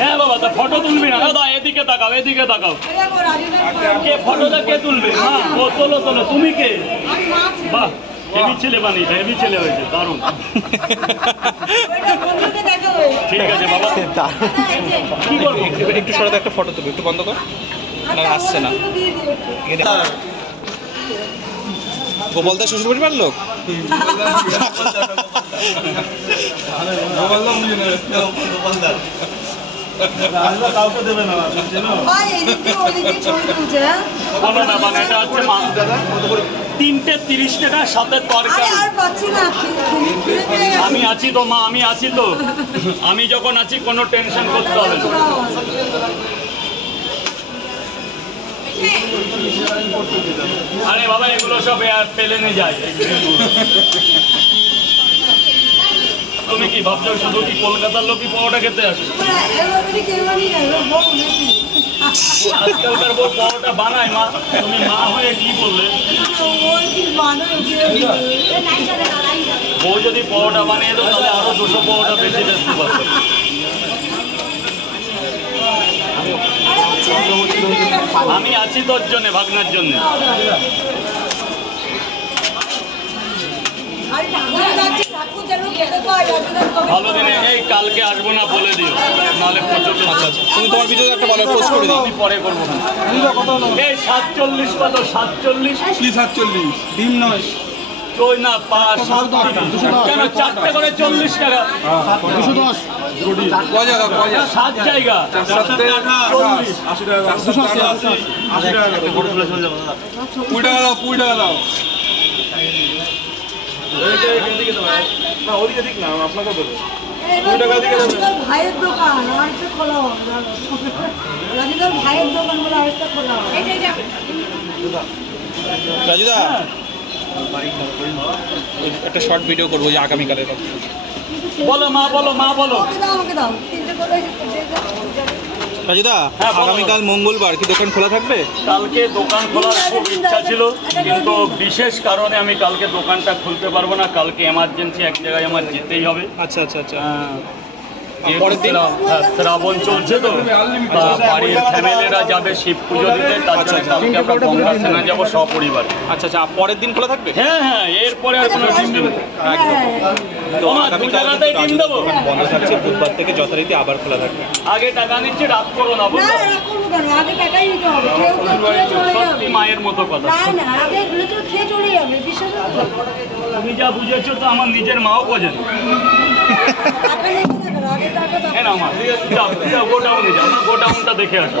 হ্যাঁ বাবা, তা ফটো তুলবি না? দাদা এদিকে তাকাও, এদিকে তাকাও। কে ফটোটা কে তুলবে? হ্যাঁ ও তোলো তোলো। তুমি কে? বাহ, হেভি ছেলে বানিয়েছে, হেভি ছেলে হয়েছে, দারুণ। ঠিক আছে বাবা, কি করবো? একটু সরাতে একটা ফটো তুলবে, একটু বন্ধ কর, না আসছে না। গোপালদা শ্বশুর বাড়ির লোক? কাউকে দেবে না। এটা হচ্ছে 3:30 টাকা সাথে তরকারি। আমি আছি তো মা, আমি আছি তো। আমি যখন আছি কোনো টেনশন করতে হবে না। আরে বাবা এগুলো সব ফেলে নিয়ে যায়। তুমি কি ভাবছো শুধু কি কলকাতার লোকই পরোটা খেতে আসে? আজকালকার বউ পরোটা বানায় মা। তুমি মা হয়ে কি বললে? বউ যদি পরোটা বানিয়ে দাও তাহলে আরো 200 পরোটা বেশি বেশি পাবে। আমি আছি তোর জন্য, ভাগনার জন্য। ভালো দিনে এই কালকে আসবো না বলে দিও, নাহলে প্রচুর। আচ্ছা আচ্ছা, তুমি তোমার ভিডিওতে একটা বলার পোস্ট করে দিও। আমি পরে করবো না। এই 47 কত? 47 ডিম নয় ওই না 5 কেন 4টে করে 40 টাকা। 210 জায়গা 7 জায়গা 80 টাকা 20 টাকা দাও। ওদিকে দিক না, আপনাকে দেবো। ভাইয়ের দোকান আরেকটা খোলা হবে, ভাইয়ের দোকান বলে আরেকটা খোলা হবে। রাজুদা একটা শর্ট ভিডিও করবো যে আগামীকালের। বলো মা, বলো মা, বলো। আমাকে দাও 3টে করে। রাজুদা আগামীকাল মঙ্গলবার কি দোকান খোলা থাকবে? কালকে দোকান খোলার খুব ইচ্ছা ছিল, কিন্তু বিশেষ কারণে আমি কালকে দোকানটা খুলতে পারবো না। কালকে এমার্জেন্সি এক জায়গায় আমার যেতেই হবে। আচ্ছা আচ্ছা আচ্ছা। পরের দিন শ্রাবণ চলছে তো, বাড়ির ফ্যামিলিরা যাবে শিব পুজো দিতে, তার জন্য কালকে আমরা গঙ্গা সেনা যাবো সপরিবার। আচ্ছা আচ্ছা, পরের দিন খোলা থাকবে? হ্যাঁ হ্যাঁ, এরপরে আর কোনো ডিম দেবো একদম। তো তোমার দু আগামীকাল জায়গাতেই ডিম দেবো। বন্ধ থাকছে, বুধবার থেকে যথারীতি আবার খোলা থাকবে। আগে টাকা নিচ্ছি, রাত করো না বুঝলো? আগে টাকাই নিতে হবে, কেউ তো খেয়ে চলে যাবে। সত্যি মায়ের মতো কথা। না না, আগে এগুলো তো খেয়ে চলে যাবে, বিশ্বাস করো। তুমি যা বুঝেছো তো আমার নিজের মাও বোঝেন। টাকা নিয়ে আগে টাকা দাও। হ্যাঁ না মা, যাও গোডাউনে যাও, গোডাউনটা দেখে আসো।